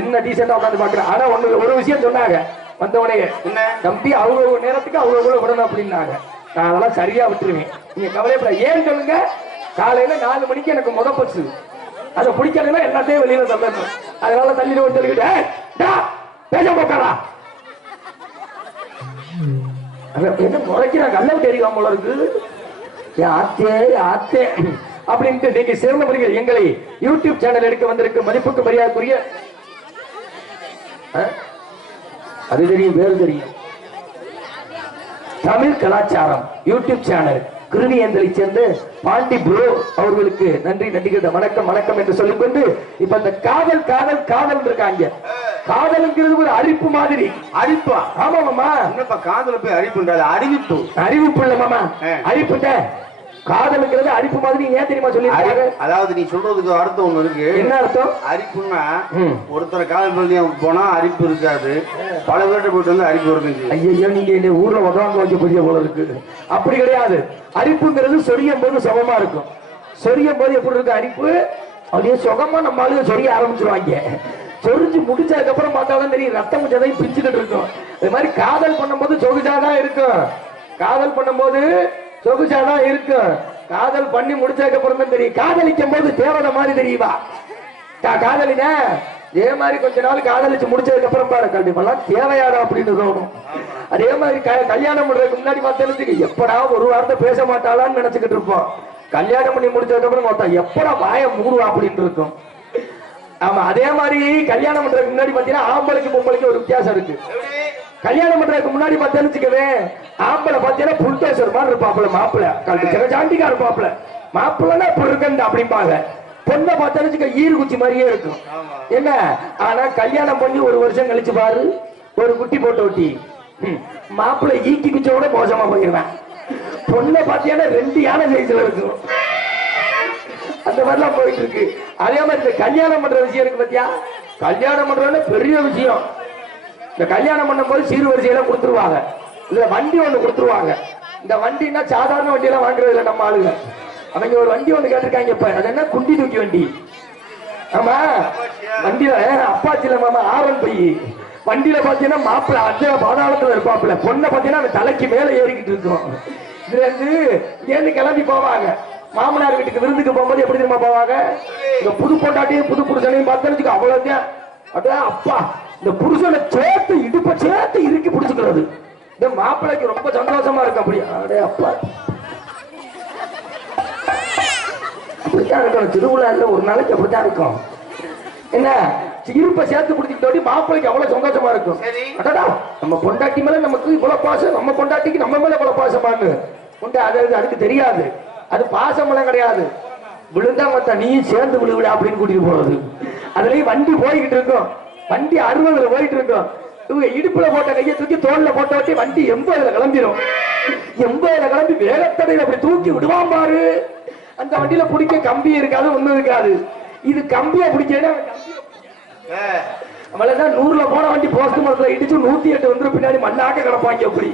என்ன டீசெண்டா உட்காந்து பாக்குறேன். ஆனா ஒரு விஷயம் சொன்னாங்க வந்தவனே, என்ன தம்பி அவங்க நேரத்துக்கு அவங்க விடணும் அப்படின்னாங்க. நான் அதெல்லாம் சரியா விட்டுருவேன், நீங்க கவலைப்பட. ஏன்னு சொல்லுங்க, காலையில 4 மணிக்கு எனக்கு முத பஸ், அதை பிடிக்கலன்னா எல்லாத்தையும் வெளியில தள்ளணும். அதனால தள்ளிட்டு வந்து சொல்லிக்கிட்டு பேச போக்காரா என்ன முறைக்கிறாங்க, கல்ல தெரியும் போல இருக்கு. ஆத்தே அப்படின்ட்டு நீங்க சேர்ந்தவர்கள் எங்களை யூடியூப் சேனல் எடுக்க வந்திருக்கு மதிப்புக்கு மரியாதைக்குரிய, அது தெரியும், பேரு தெரியும், தமிழ் கலாச்சாரம் யூடியூப் சேனல் கிருணியந்தலை சேர்ந்த பாண்டி ப்ரோ அவர்களுக்கு நன்றி நன்றிகள். வணக்கம் வணக்கம் என்று சொல்லிக்கொண்டு இப்ப இந்த காதல் காதல் காதல் இருக்காங்க. காதலுங்கிறது ஒரு அரிப்பு மாதிரி. அரிப்பா? ஆமா மாமா. என்னப்பா காதல போய் அரிப்புன்றாது? அறிவிப்பு. அறிவிப்பு இல்ல மாமா, அரிப்புட்ட. காதலுங்கிறது அரிப்பு மாதிரி ஏன் தெரியுமா சொல்லிருக்காரு? அதாவது நீ சொல்றதுக்கு அர்த்தம் ஒண்ணு இருக்கு. என்ன அர்த்தம்? அரிப்புன்னா ஒருத்தர காதல் பண்ணி போனா அரிப்பு இருக்காது, பல பேர்கிட்ட போயிட்டு வந்து அரிப்பு இருக்கு. ஐயோ, நீங்க இந்த ஊர்ல உதவாங்க வச்சு புரிய போல இருக்கு. அப்படி கிடையாது. அரிப்புங்கிறது சொரியும் போது சுகமா இருக்கும். சொரியும் போது எப்படி இருக்கு அரிப்பு? அப்படியே சுகமா நம்ம ஆளுங்க சொரிய ஆரம்பிச்சிருவாங்க. சொரிஞ்சு முடிச்சதுக்கு அப்புறம் பார்த்தாலும் தெரியும் ரத்தம் சதையும் பிச்சுக்கிட்டு இருக்கும். இது மாதிரி காதல் பண்ணும்போது சொகுசாதான் இருக்கும். காதல் பண்ணும்போது சொகுசாதான் இருக்கும். காதல் பண்ணி முடிச்சதுக்கு அப்புறம் தான் தெரியும். காதலிக்கும் போது தேவதை மாதிரி தெரியுவா காதலினா. அதே மாதிரி கொஞ்ச நாள் காதலிச்சு முடிச்சதுக்கு அப்புறம் பாரு கண்டிப்பெல்லாம் தேவையாடா அப்படின்னு தோணும். அதே மாதிரி கல்யாணம் பண்றதுக்கு முன்னாடி பார்த்தா எப்படா ஒரு வார்த்தை பேச மாட்டாளான்னு நினைச்சுக்கிட்டு இருப்போம். கல்யாணம் பண்ணி முடிச்சதுக்கு அப்புறம் பார்த்தா எப்படா வாய மூடுவா அப்படின்னு இருக்கும். ஆமா, அதே மாதிரி கல்யாணம் பண்றதுக்கு முன்னாடி பாத்தீங்கன்னா ஆம்பளைக்கு பொம்பளைக்கு ஒரு வித்தியாசம் இருக்கு. கல்யாணம் பண்றதுக்கு முன்னாடி பார்த்தேன்னு ஆம்பளை பாத்தீங்கன்னா புல்டேசர் மாதிரி இருப்பாப்புல, மாப்பிள்ள கல்வி ஜாண்டிக்கா இருப்பாப்புல. மாப்பிள்ளனா இப்ப இருக்கா அப்படிம்பாங்க. பொண்ணை பார்த்தேன்னு ஈர்குச்சி மாதிரியே இருக்கும். என்ன ஆனா கல்யாணம் பண்ணி ஒரு வருஷம் கழிச்சு பாரு, ஒரு குட்டி போட்டு ஒட்டி மாப்பிள்ளை ஈக்கி குச்சோட மோசமா போயிருவேன். பொண்ணை பார்த்தீங்கன்னா 2 யானை சைஸ்ல இருக்கும். அந்த மாதிரிலாம் போயிட்டு இருக்கு. அதே மாதிரி இந்த கல்யாணம் பண்ற விஷயம் இருக்கு பாத்தியா? கல்யாணம் பண்றதுல பெரிய விஷயம். இந்த கல்யாணம் பண்ணும் போது சீர் வரிசையெல்லாம் கொடுத்துருவாங்க. இதுல வண்டி ஒண்ணு கொடுத்துருவாங்க. இந்த வண்டின்னா சாதாரண வண்டியெல்லாம் வாங்குறது இல்லை நம்ம ஆளுங்க. அவங்க ஒரு வண்டி ஒண்ணு கேட்டிருக்காங்க. இப்ப அது என்ன குண்டி தூக்கி வண்டி. ஆமா, வண்டியில அப்பாச்சில மாமா ஆரன் பை. வண்டியில பாத்தீங்கன்னா மாப்பிள்ள அஜய பாதாளத்துல இருப்பாப்புல. பொண்ணை பாத்தீங்கன்னா அந்த தலைக்கு மேல ஏறிக்கிட்டு இருக்கும். இதுல இருந்து ஏன்னு கிளம்பி போவாங்க. மாமனார் வீட்டுக்கு விருந்துக்கு போகும்போது எப்படி தெரியுமா போவாங்க? இந்த புது பொண்டாட்டியும் புது புருஷனையும் பார்த்தா அவ்வளவுதான். அப்படியே அப்பா இந்த புருஷனை சேர்த்து இடுப்ப சேர்த்து இறுக்கி பிடிச்சுக்கிறது. இந்த மாப்பிள்ளைக்கு ரொம்ப சந்தோஷமா இருக்கு. அப்படி அடே அப்பா, அப்படித்தான் இருக்கணும். திருவிழால ஒரு நாளைக்கு அப்படித்தான் இருக்கும். என்ன இருப்ப சேர்த்து பிடிச்சிக்கிட்டோடி மாப்பிள்ளைக்கு அவ்வளவு சந்தோஷமா இருக்கும். அடடா, நம்ம பொண்டாட்டி மேல நமக்கு இவ்வளவு பாசம், நம்ம பொண்டாட்டிக்கு நம்ம மேல இவ்வளவு பாசமானு உண்டு. அது அதுக்கு தெரியாது. அது பாசமெல்லாம் கிடையாது. விழுந்தா மத்த நீ சேர்ந்து விழுவிட அப்படின்னு கூட்டிட்டு போறது. அதுலயும் வண்டி போய்கிட்டு இருக்கும். வண்டி 60ல போயிட்டு இருக்கும். இவங்க இடுப்புல போட்ட கையை தூக்கி தோல்ல போட்ட வட்டி வண்டி 80ல கிளம்பிடும். 80ல கிளம்பி வேகத்தடையில அப்படி தூக்கி விடுவான் பாரு. அந்த வண்டியில பிடிக்க கம்பி இருக்காது, ஒண்ணும் இருக்காது. இது கம்பியா பிடிக்கல. அவ்வளவுதான். 100ல போன வண்டி போஸ்ட் மரத்துல இடிச்சு 108 வந்து பின்னாடி மண்ணாக்க கிடப்பாங்க. அப்படி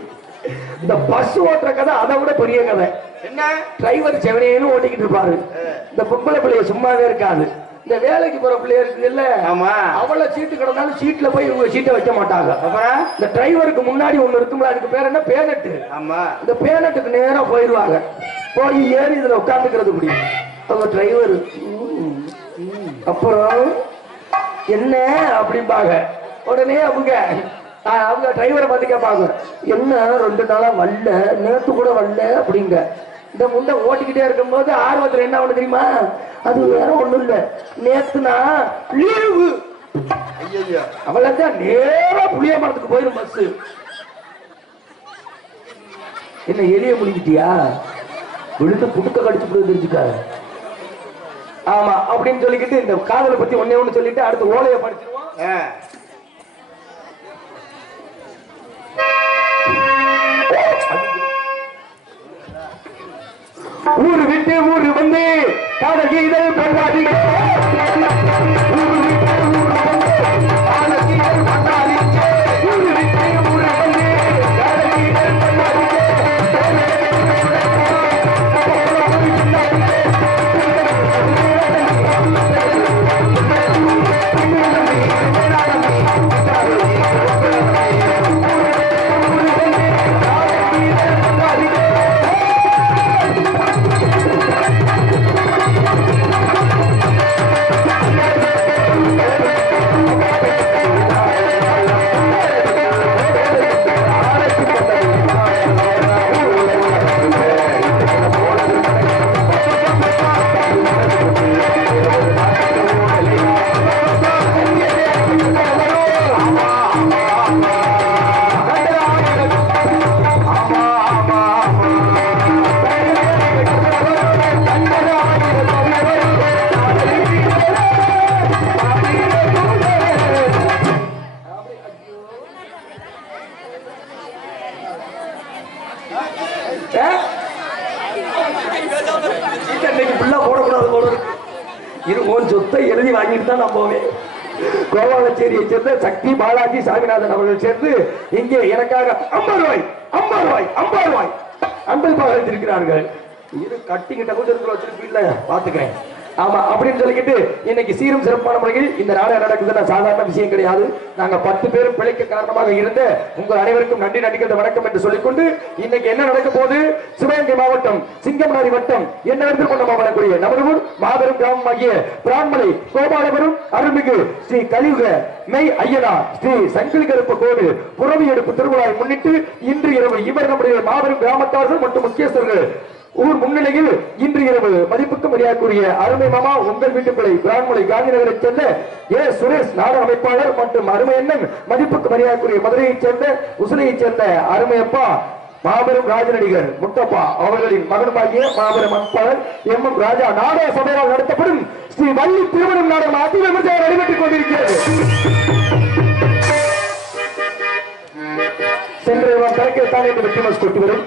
இந்த பஸ் ஓட்டுற கதை அதை விட பெரிய கதை. என்ன டிரைவர் செவனேன்னு ஓட்டிக்கிட்டு இருப்பாரு. இந்த பொம்பளை பிள்ளைய சும்மாவே இருக்காது. இந்த வேலைக்கு போற பிள்ளைய இருக்கு இல்ல, அவள சீட்டு கிடந்தாலும் சீட்ல போய் இவங்க சீட்டை வைக்க மாட்டாங்க. அப்புறம் இந்த டிரைவருக்கு முன்னாடி ஒண்ணு இருக்கும்ல, அதுக்கு பேர் என்ன, பேனட்டு. இந்த பேனட்டுக்கு நேரா போயிருவாங்க. போய் ஏறி இதுல உட்காந்துக்கிறது முடியும். அவங்க டிரைவர் அப்புறம் என்ன அப்படிம்பாங்க. உடனே அவங்க டிரைவரை பார்த்து கேட்பாங்க, என்ன 2 நாளா வரல, நேத்து கூட வரல அப்படிங்க. இந்த முண்டை ஓட்டிக்கிட்டே இருக்கும் போது ஆர்வத்துல என்ன ஒண்ணு தெரியுமா, அது வேற ஒண்ணும் இல்ல, நேத்துனா லீவு. அவளதான் நேரா புளிய மரத்துக்கு போயிரும் பஸ். என்ன எலிய முடிக்கிட்டியா, விழுந்து புடுக்க கடிச்சு போய் தெரிஞ்சுக்காரு. ஆமா அப்படின்னு சொல்லிக்கிட்டு இந்த காதலை பத்தி ஒன்னே ஒண்ணு சொல்லிட்டு அடுத்து ஓலைய படிச்சிருவோம். ஊரு விட்டு ஊரு வந்து காதல் கீதல் கொண்டாடிங்க. ஊரு விட்டு ஊரு வந்து காதல் கீதல் கொண்டாடிங்க. ஊரு விட்டு ஊரு வந்து காதல் கீதல் கொண்டாடிங்க. இன்னைக்கு பிள்ளை போடக்கூடாது போல இருக்கு. உன் சொத்தை எழுதி வாங்கிட்டு தான் நான் போவேன். கோவாலச்சேரியை சேர்ந்த சக்தி பாலாஜி சாமிநாதன் அவர்கள் சேர்ந்து இங்கே எனக்காக 50 ரூபாய் 50 ரூபாய் 50 ரூபாய் அன்பளிப்பாக வைத்திருக்கிறார்கள். இது கட்டிக்கிட்ட கொஞ்சம் வச்சிருப்பீங்கள பாத்துக்கிறேன். ஆமா அப்படின்னு சொல்லிக்கிட்டு இன்னைக்கு சீரும் சிறப்பான முறையில் இந்த நாடகம் நடக்குதுன்னா சாதாரண விஷயம் கிடையாது. நாங்க 10 பேரும் பிழைக்க காரணமாக இருந்த உங்கள் அனைவருக்கும் நன்றி நடிக்கிற வணக்கம் என்று சொல்லிக்கொண்டு இன்னைக்கு என்ன நடக்க போகுது, சிவகங்கை மாவட்டம் சிங்கமனாரி வட்டம் என்ன கொண்ட மாவட்டக்கூடிய நமது மாபெரும் கிராமமாகிய பிரான்மலை கோபாலபுரம் அருள்மிகு ஸ்ரீ கலியுக மெய் ஐயனா ஸ்ரீ சங்கிலி கருப்பு கோவில் புறவி எடுப்பு திருவிழாவை முன்னிட்டு இன்று இரவு இவர் நம்முடைய மாபெரும் கிராமத்தார்கள் மற்றும் முக்கியஸ்தர்கள் ஊர் முன்னிலையில் இன்று இரவு மதிப்புக்கு மரியாதைக்குரிய அருமை மாமா உங்கள் வீட்டுப்பிள்ளை பிரான்மலை காந்தி நகரை சேர்ந்த சுரேஷ் நாடக அமைப்பாளர் மற்றும் அருமை எண்ணம் மதிப்புக்கு மரியாதைக்குரிய மதுரையைச் சேர்ந்த உசிலையைச் சேர்ந்த அருமையப்பா மாபெரும் ராஜ நடிகர் முத்தப்பா அவர்களின் மகனுமாகிய மாபெரும் அன்பாளர் எம் ராஜா நாடக சபையால் நடத்தப்படும் ஸ்ரீ வள்ளி திருமணம் நாடகம் அதிவிமர்சையாக நடைபெற்றுக் கொண்டிருக்கிறது. சென்ற தலைக்கைத்தான் என்று வெற்றிமஸ் கொட்டி வரும்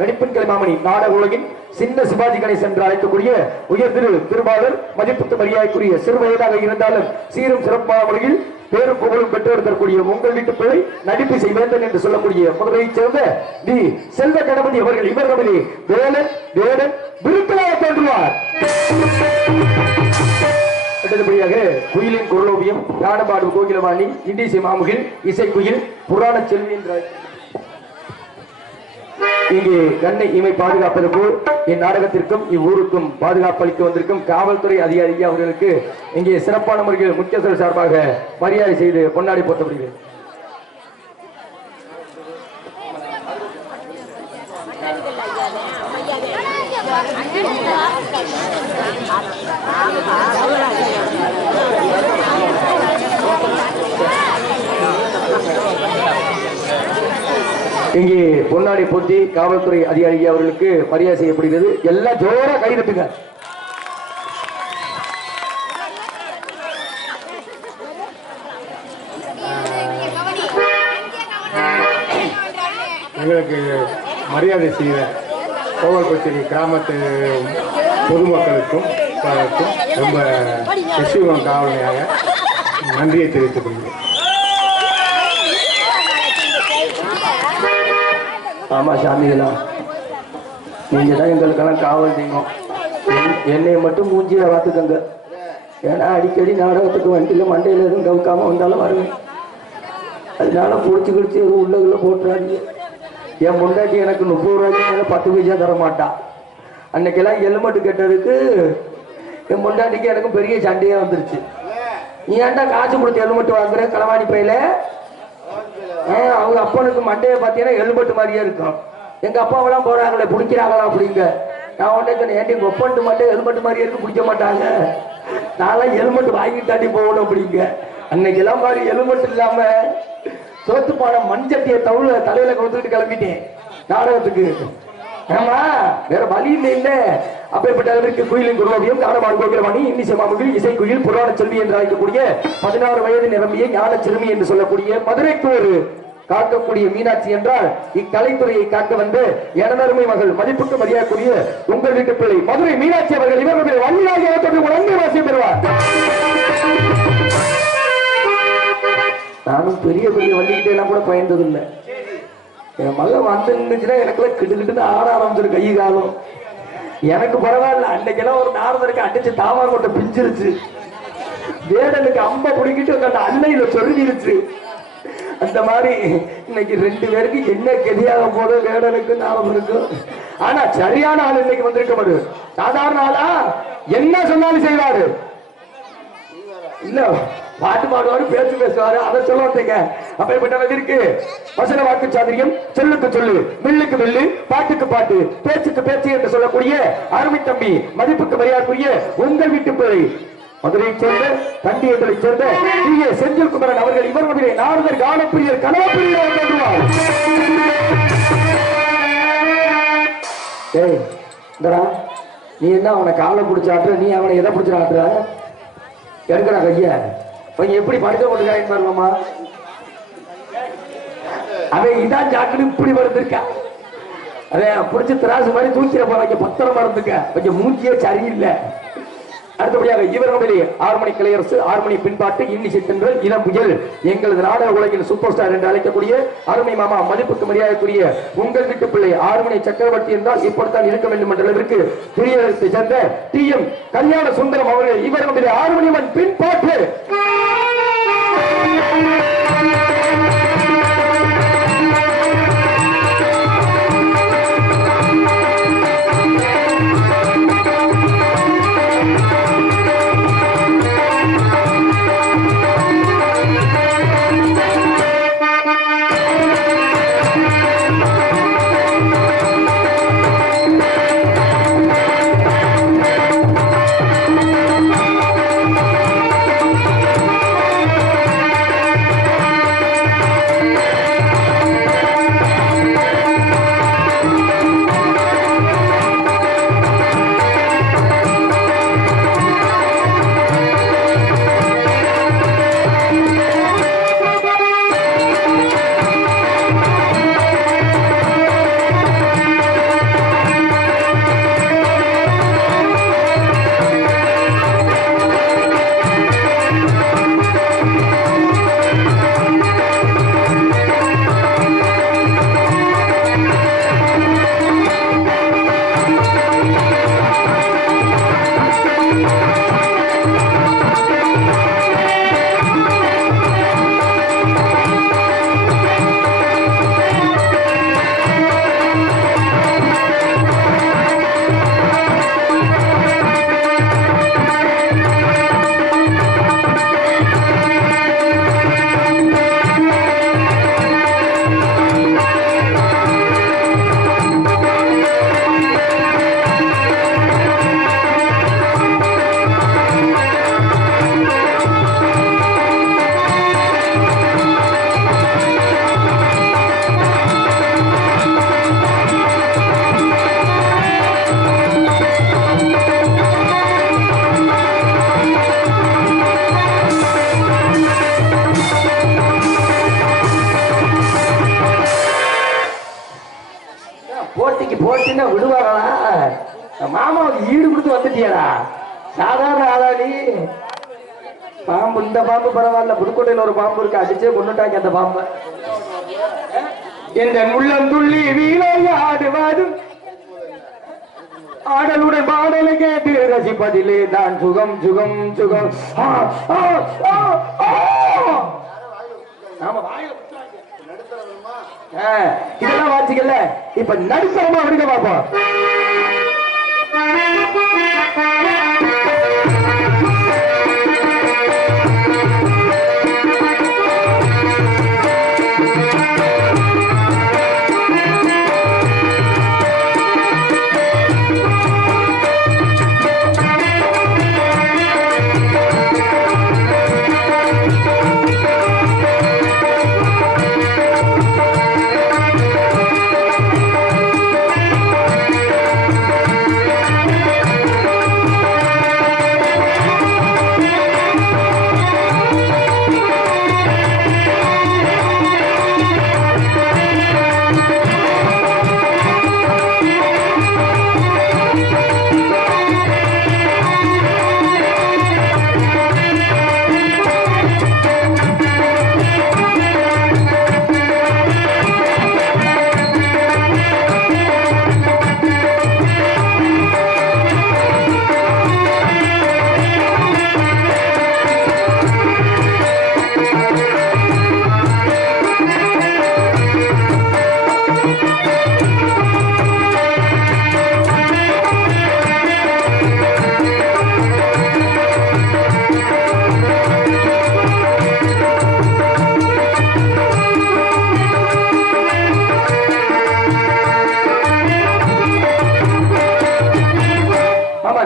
நடிப்பின் கலைமாமணி நாடக உலகின் சின்ன சிவாஜி கணேசன் என்று அழைக்கக்கூடிய உயர் திருபாளர் மதிப்புக்கு மரியாதைக்குரிய சிறு வயதாக இருந்தாலும் சீரும் சிறப்பான முறையில் பேரும் புகழும் பெற்றெடுக்கக்கூடிய உங்கள் வீட்டு பிள்ளை நடிப்பு செய்வேந்தன் என்று சொல்லக்கூடிய மதுரையைச் சேர்ந்த டி செல்வ கணபதி அவர்கள் இவர் தமிழே வேலன் வேடன் விருப்பமாக தோன்றுவார். அடுத்தபடியாக குயிலின் குரலோவியம் ஞானபாடு கோகிலவாணி இண்டிசை மாமுகில் இசைக்குயில் புராண செல்வி என்ற இங்கே கண்ணை இமை பாதுகாப்பது போல் என் நாடகத்திற்கும் இவ்வூருக்கும் பாதுகாப்பு அளிக்க வந்திருக்கும் காவல்துறை அதிகாரி அவர்களுக்கு இங்கே சிறப்பான முறையில் முக்கியஸ்தர் சார்பாக மரியாதை செய்து பொன்னாடி போற்றப்படுகிறது. இங்கே பொன்னாடி போட்டி காவல்துறை அதிகாரி அவர்களுக்கு மரியாதை செய்யப்படுகிறது. எல்லாம் ஜோரா கைதட்டுங்க. எங்களுக்கு மரியாதை செய்த கோவல்பட்டி கிராமத்து பொதுமக்களுக்கும் ரொம்ப எஸ்விவம் காவலையாக நன்றியை தெரிவித்துக் கொள்கிறேன். ஆமா சாமிகளா, நீங்க தான் எங்களுக்கெல்லாம் காவல் தெய்வம். என்னை மட்டும் மூஞ்சியை பார்த்துக்கங்க. ஏன்னா அடிக்கடி நாடகத்துக்கு வண்டியில மண்டையில எதுவும் கவுக்காம வந்தாலும் வருவேன். அதனால பிடிச்சி கிடிச்சி எதுவும் உள்ளதுல போட்டுறாதீங்க. என் முன்னாடி எனக்கு 30 ரூபாய்க்கு மேல 10 பைசா தர மாட்டான். அன்னைக்கெல்லாம் ஹெல்மெட் கேட்டதுக்கு என் முன்னாடிக்கு எனக்கும் பெரிய சண்டையே வந்துருச்சு. நீ ஏன்டா காசு கொடுத்து ஹெல்மெட் வாங்குற களவாணி பையில? அவங்க அப்பனுக்கு மண்டையை பார்த்தீங்கன்னா ஹெல்மெட் மாதிரியே இருக்கும். எங்க அப்பாவெல்லாம் போறாங்களே பிடிக்கிறாங்களா அப்படிங்க. நான் உடனே சொன்னேன், ஏன்டி உங்க ஒப்பன்ட்டு மட்டும் ஹெல்மெட் மாதிரியே இருக்கு, பிடிக்க மாட்டாங்க. நான்லாம் ஹெல்மெட் வாங்கி தாண்டி போகணும் அப்படிங்க. அன்னைக்கு எல்லாம் மாதிரி ஹெல்மெட் இல்லாம சோத்துப்பான மண்சட்டியை தலையில கவுத்துக்கிட்டு கிளம்பிட்டேன் நாடகத்துக்கு. ஆமா வேற வழி இல்ல. அப்பேற்பட்ட அளவிற்கு குயிலின் குரோவியம் ஞானபாடு கோகிலவாணி இன்னிசை மாமுகில் இசைக்குயில் புராண செல்வி என்று அழைக்கக்கூடிய 16 வயது நிரம்பிய ஞான சிறுமி என்று சொல்லக்கூடிய மதுரைக்கு ஒரு காக்கக்கூடிய மீனாட்சி என்றால் இக்கலைத்துறையை காக்க வந்து எனதருமை மகள் மதிப்புக்கு மரியாதைக்குரிய உங்கள் வீட்டு பிள்ளை மதுரை மீனாட்சி அவர்கள் இவர்களுடைய வள்ளியாக உடனே வாசியம் பெறுவார். நானும் பெரிய பெரிய வள்ளிக்கிட்டே எல்லாம் கூட பயந்ததில்லை. என் மகன் வந்து நின்றுச்சுன்னா எனக்குலாம் கிட்டுக்கிட்டு ஆட ஆரம்பிச்சிரு கை காலம். எனக்கு பரவாயில்ல. அன்னைக்கெல்லாம் ஒரு நாரதருக்கு அடிச்சு தாமரை கொட்ட பிஞ்சிருச்சு. வேடனுக்கு அம்ப பிடிக்கிட்டு அந்த அன்னையில சொருகிருச்சு. அந்த மாதிரி இன்னைக்கு 2 பேருக்கு என்ன கதியாக போதோ வேடனுக்கு நாரதனுக்கும். ஆனா சரியான ஆள் இன்னைக்கு வந்திருக்க மாரு. சாதாரண ஆளா என்ன சொன்னாலும் செய்வாரு. இல்ல பாட்டு பாடுவாரு, பேச்சு பேசுவாரு, அதை சொல்ல வந்தீங்க. அப்பேற்பட்டவங்க இருக்கு வசன வாக்கு சாதுரியம், சொல்லுக்கு சொல்லு, மில்லுக்கு மில்லு, பாட்டுக்கு பாட்டு, பேச்சுக்கு பேச்சு என்று சொல்லக்கூடிய அருமை தம்பி மதிப்புக்கு மரியாதைக்குரிய உங்கள் வீட்டு பிள்ளை மதுரையைச் சேர்ந்த தண்டியத்தை சேர்ந்த டி.ஏ. செந்தில் குமரன் அவர்கள் இவர்களுடைய நாரதர் கானப்பிரியர் கனவப்பிரியர் தருவார். ஏய் இந்தடா, நீ என்ன அவனை காலை பிடிச்சாட்டுற, நீ அவனை எதை பிடிச்சாட்டுற? எடுக்கடா கைய. அவங்க எப்படி படுக்க போட்டுக்காங்க பாருங்கம்மா. அவன் இதான் ஜாக்குன்னு இப்படி வருந்திருக்கா. அதே புடிச்சு திராசு மாதிரி தூக்கிற போறாங்க, பத்திரமா இருந்துக்க, கொஞ்சம் மூஞ்சியே சரியில்லை. அடுத்தபடியாக இவர்களுடைய 6 மணி கலையரசு, 6 மணி பின்பாட்டு, இன்னிசை தென்றல், இளம் புயல், எங்களது நாடக உலகின் சூப்பர் ஸ்டார் என்று அழைக்கக்கூடிய அருமை மாமா, மதிப்புக்கு மரியாதைக்குரிய உங்கள் வீட்டு பிள்ளை 6 மணி சக்கரவர்த்தி என்றால் இப்படித்தான் இருக்க வேண்டும் என்ற அளவிற்கு துரியத்தை சேர்ந்த TM கல்யாண சுந்தரம் அவர்கள் இவர்களுடைய 6 மணி மண் பின்பாட்டு. போட்டின்னா விடுவாங்களா? மாமாவுக்கு ஈடு கொடுத்து வந்துட்டியாடா, சாதாரண ஆளாடி. பாம்பு, இந்த பாம்பு பரவாயில்ல, புதுக்கோட்டையில் ஒரு பாம்பு இருக்கு, அடிச்சே கொண்டுட்டாங்க அந்த பாம்பை. என்ற உள்ளம் துள்ளி வீழையாடுவாடும் ஆடலுடன் பாடலை கேட்டு ரசிப்பதிலே தான் சுகம் சுகம் சுகம். இதெல்லாம் வாசிக்கல, இப்ப நடுத்தரமா விடுங்க பாப்போம்.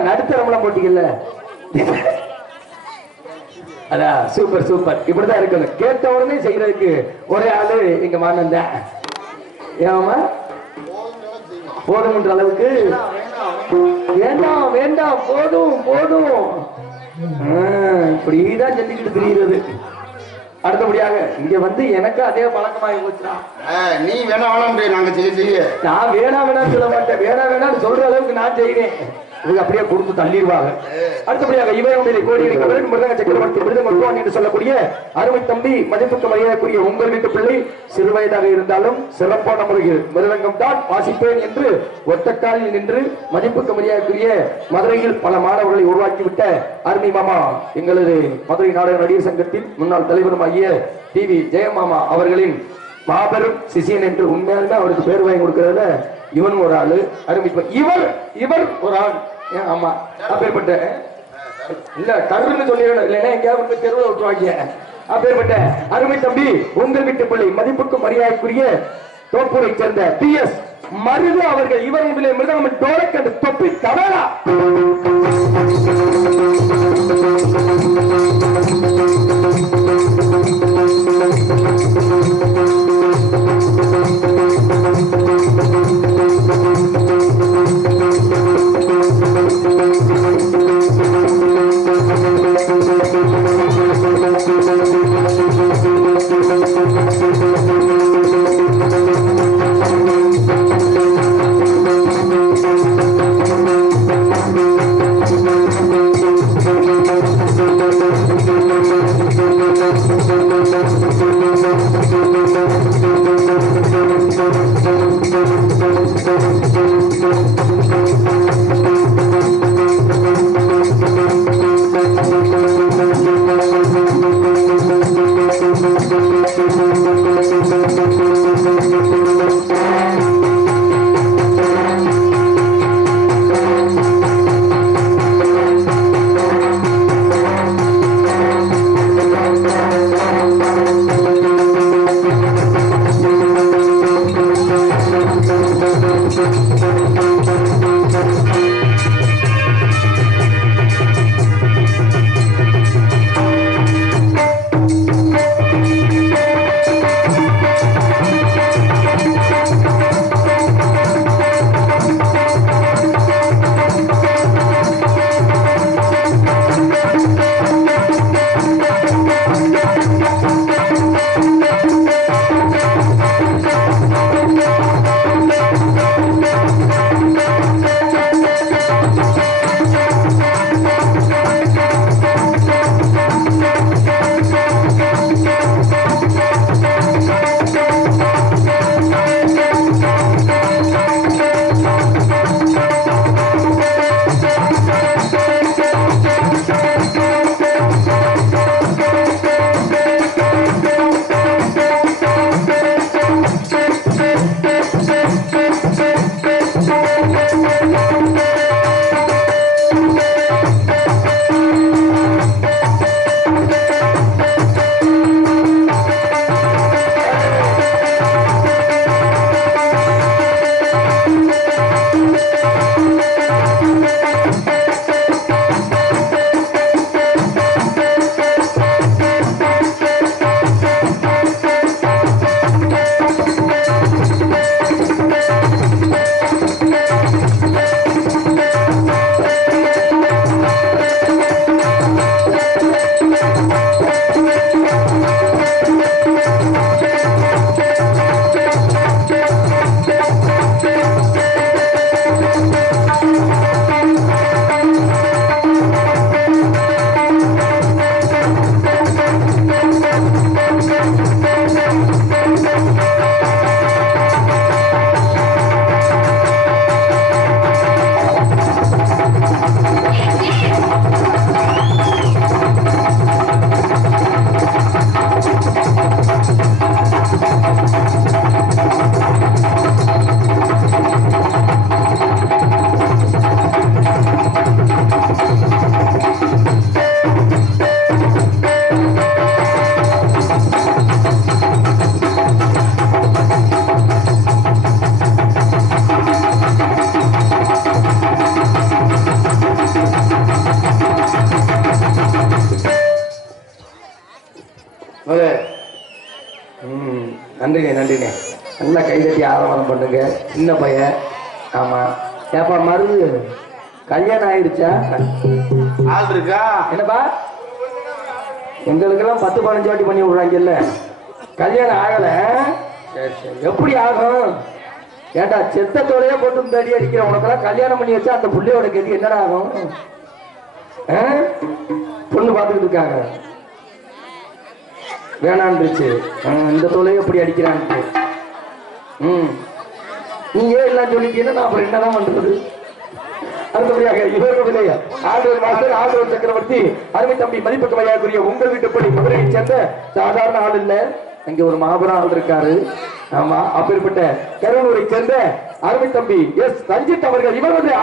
நடுத்தரம்லாம் போட்டீங்கல்ல, அதான் சூப்பர் சூப்பர். இப்படிதான் இருக்கணும், கேட்ட உடனே செய்யறதுக்கு ஒரே ஆளு எங்க மானன் தான். ஏமா போதும்ன்ற அளவுக்கு வேண்டாம் வேண்டாம், போதும் போதும், இப்படிதான் சொல்லிக்கிட்டு தெரியுறது. அடுத்தபடியாக இங்க வந்து எனக்கு அதே பழக்கமாகி போச்சுடா. நீ வேணா வேணாம் நாங்க செய்ய நான் வேணா வேணாம்னு சொல்ல மாட்டேன், வேணா வேணாம்னு சொல்ற அளவுக்கு நான் செய்வேன். இவங்க அப்படியே கொடுத்து தள்ளிடுவாங்க. அடுத்தபடியாக இவருடைய கோடி மிருதங்க சக்கரவர்த்தி மிருதங்க என்று சொல்லக்கூடிய அருமை தம்பி மதிப்புக்கு மரியாதைக்குரிய உங்கள் வீட்டு பிள்ளை சிறு வயதாக இருந்தாலும் சிறப்பான முறையில் மிருதங்கம் தான் வாசிப்பேன் என்று ஒத்தக்காலில் நின்று மதிப்புக்கு மரியாதைக்குரிய மதுரையில் பல மாணவர்களை உருவாக்கிவிட்ட அருமை மாமா எங்களது மதுரை நாடக நடிகர் சங்கத்தின் முன்னாள் தலைவருமாகிய டிவி ஜெயமாமா அவர்களின் மாபெரும் சிசியன் என்று உண்மையாலுமே அவருக்கு பேர் வாங்கி கொடுக்கறதுல இவன் ஒரு ஆளு அருமை. இவர் ஒரு ஆள். ஆமா அப்பேற்பட்ட இல்ல கருன்னு சொல்லிடணும், இல்லைன்னா எங்கேயாவது தெருவில் விட்டுருவாங்க. அப்பேற்பட்ட அருமை தம்பி உங்கள் வீட்டு பிள்ளை மதிப்புக்கு மரியாதைக்குரிய தோப்பூரை சேர்ந்த PS மருது அவர்கள் இவர் முன்னிலை மிருதம் டோலக்கண்டு தொப்பி தவறா நன்றிங்க நன்றிங்க. நல்லா கைதட்டி ஆரவாரம் பண்ணுங்க. சின்ன பையன். ஆமா ஏப்பா மருது கல்யாணம் ஆயிடுச்சா? ஆள் இருக்கா? என்னப்பா எங்களுக்கெல்லாம் 10-15 வாட்டி பண்ணி விடுறாங்கல்ல. கல்யாணம் ஆகல. எப்படி ஆகும்? ஏண்டா செத்தத்தோடையே போட்டு தடி அடிக்கிற உனக்கெல்லாம் கல்யாணம் பண்ணி வச்சா அந்த புள்ளையோட கதி என்னடா ஆகும்? பொண்ணு பார்த்துக்கிட்டு இருக்காங்க. வேணான்னுச்சு. இந்த தோலையை எப்படி அடிக்கிறான்னு. நீ ஏன் எல்லாம் சொல்லிட்டீங்கன்னா நான் அப்புறம் என்னதான் பண்றது? அடுத்தபடியாக இவர்களுடைய ஆண்டவர் மாஸ்டர் ஆண்டவர் சக்கரவர்த்தி அருமை தம்பி மதிப்புக்கு மரியாதைக்குரிய உங்கள் வீட்டுப்படி மதுரையை சேர்ந்த சாதாரண ஆள் இல்ல, அங்க ஒரு மாபெரும் ஆள் இருக்காரு. ஆமா, அப்பேற்பட்ட கரூரை சேர்ந்த அருமை தம்பி எஸ் ரஞ்சித் அவர்கள் இவரது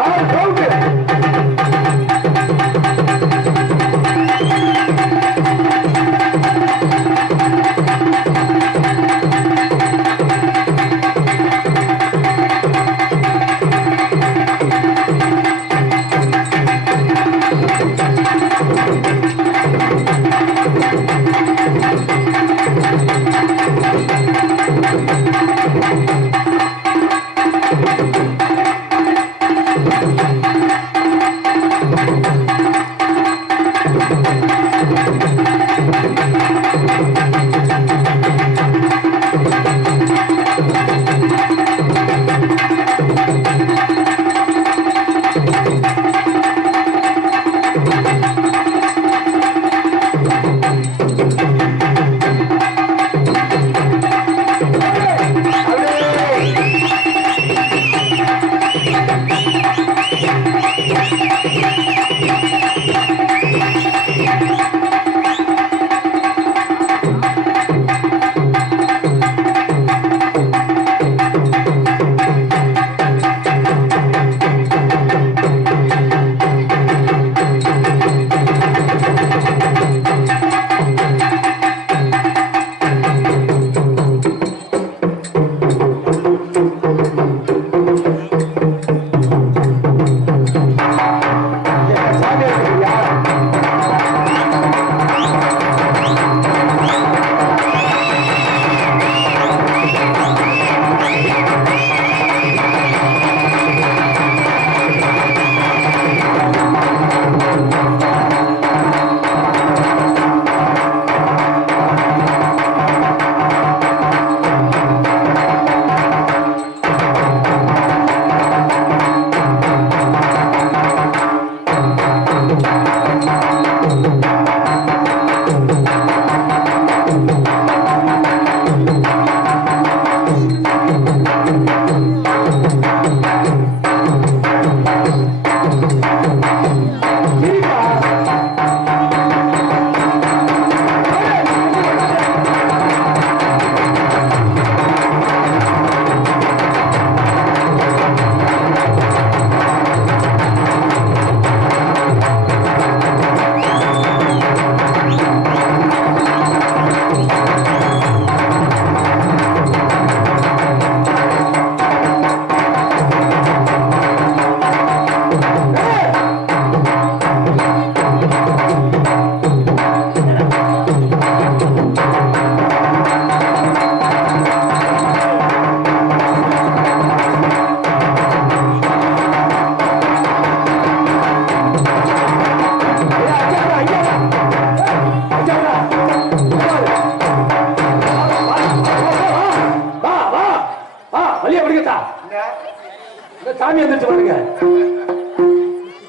சாமி வந்துருச்சு பாருங்க.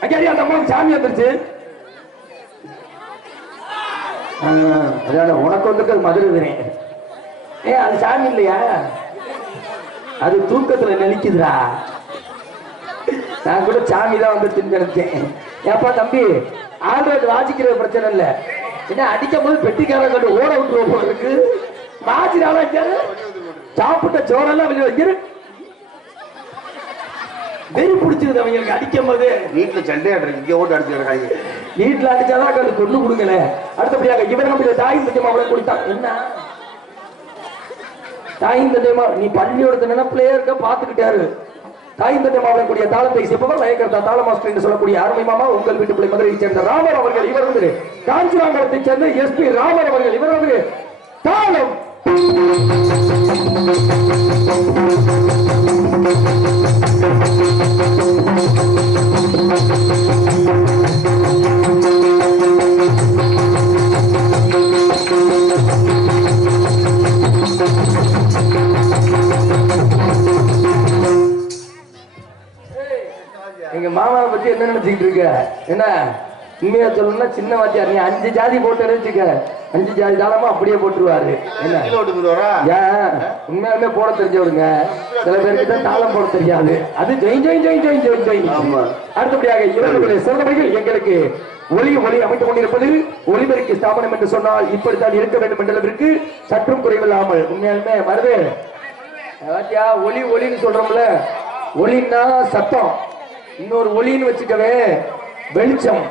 அங்கேயா அந்த அம்மாவுக்கு சாமி வந்துருச்சு. உனக்கு வந்து மதுரை அது சாமி இல்லையா? அது தூக்கத்துல நினைக்குதுடா. நான் கூட சாமி தான் வந்துருச்சுன்னு நினைச்சேன். ஏப்பா தம்பி, ஆல்ரெடி வாசிக்கிறது பிரச்சனை இல்லை. என்ன அடிக்கும் போது பெட்டிக்காரன் கண்டு ஓட விட்டுருவோம் போல இருக்கு. வாசினால சாப்பிட்ட சோறெல்லாம் வெளியே வெறி பிடிச்சிருது அவங்களுக்கு அடிக்கும் போது. வீட்டுல சண்டையாடுற இங்க ஓட்டு அடிச்சிருக்காங்க. வீட்டுல அடிச்சாதான் கண்டு கொண்டு கொடுங்கல. அடுத்தபடியாக இவர் நம்முடைய தாயும் தஞ்சமா அவளை கொடுத்தா என்ன தாயும் தஞ்சமா நீ பள்ளியோட நினைப்பிலே இருக்க பாத்துக்கிட்டாரு. தாயும் தஞ்சமா அவளை கூடிய தாளத்தை சிப்பவர் வயக்கர்த்தா தாள மாஸ்டர் என்று சொல்லக்கூடிய அருமை மாமா உங்கள் வீட்டு பிள்ளை மதுரையை சேர்ந்த ராமர் அவர்கள். இவர் வந்து காஞ்சிராங்கத்தை சேர்ந்த எஸ்பி ராமர் அவர்கள். இவர் வந்து தாளம் என்ன நினைச்சுக்கிட்டு இருக்க? என்ன உண்மையா சொல்லணும்னா சின்ன வாத்தியார், நீ 5 ஜாதி போட்டு வச்சுக்க, 5 ஜாதி தாளமா அப்படியே போட்டுருவாரு. என்ன ஏன் உண்மையாலுமே போட தெரிஞ்சவருங்க. சில பேருக்கு தான் தாளம் போட தெரியாது. அது ஜெய் ஜெய் ஜெய் ஜெய் ஜெய் ஜெய். அடுத்தபடியாக இவர்களுடைய சிறந்தவர்கள் எங்களுக்கு ஒளி அமைத்துக் கொண்டிருப்பது ஒளிபெருக்கி ஸ்தாபனம் என்று சொன்னால் இப்படித்தான் இருக்க வேண்டும் என்ற அளவிற்கு சற்றும் குறைவில்லாமல் உண்மையாலுமே வருது. ஒளின்னு சொல்றோம்ல, ஒளின்னா சத்தம், இன்னொரு ஒளின்னு வச்சுக்கவே வெளிச்சம்.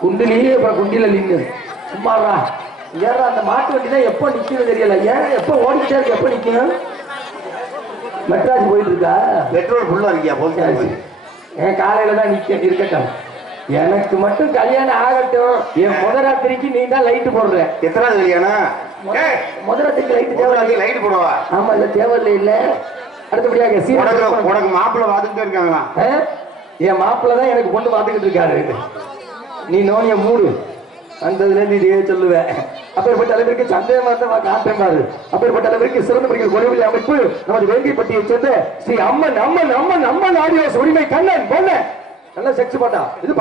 குண்டிலேயே அப்புறம் குண்டில நின்று சும்மாறா ஏறா. அந்த மாட்டு வண்டி தான் எப்ப நிக்கணும் தெரியல. ஏன் எப்ப ஓடிக்கிட்டே இருக்கு, எப்ப நிக்கணும்? மெட்ராஸ் போயிட்டு இருக்கா? பெட்ரோல் ஃபுல்லா இருக்கியா? போச்சு. என் காலையில தான் இருக்கட்டும். எனக்கு மட்டும் கல்யாணம் ஆகட்டும். என் முதராத்திரிக்கு நீ தான் லைட் போடுற. எத்தனாவது கல்யாணம்? முதராத்திரிக்கு லைட் தேவை. லைட் போடுவா? ஆமா, இல்ல தேவையில்லை. இல்ல அடுத்தபடியாக உனக்கு மாப்பிள்ளை பார்த்துக்கிட்டே இருக்காங்களா? என் மாப்பிள்ளை தான் எனக்கு பொண்ணு பார்த்துக்கிட்டு இருக்காரு. நீ நோனிய மூடு, அந்த இதுல இருந்து இதே சொல்லுவேன். அப்பேற்பட்ட அளவிற்கு சந்தேகமா தான் காட்டுறேன் பாரு. அப்பேற்பட்ட அளவிற்கு சிறந்த முறையில் குறைவில்லை அமைப்பு நமது வேங்கைப்பட்டியை சேர்ந்த ஸ்ரீ அம்மன் அம்மன் அம்மன் அம்மன் ஆடியோஸ் உரிமை கண்ணன் பொண்ணு நல்ல செக்ஸ் பாட்டா இது.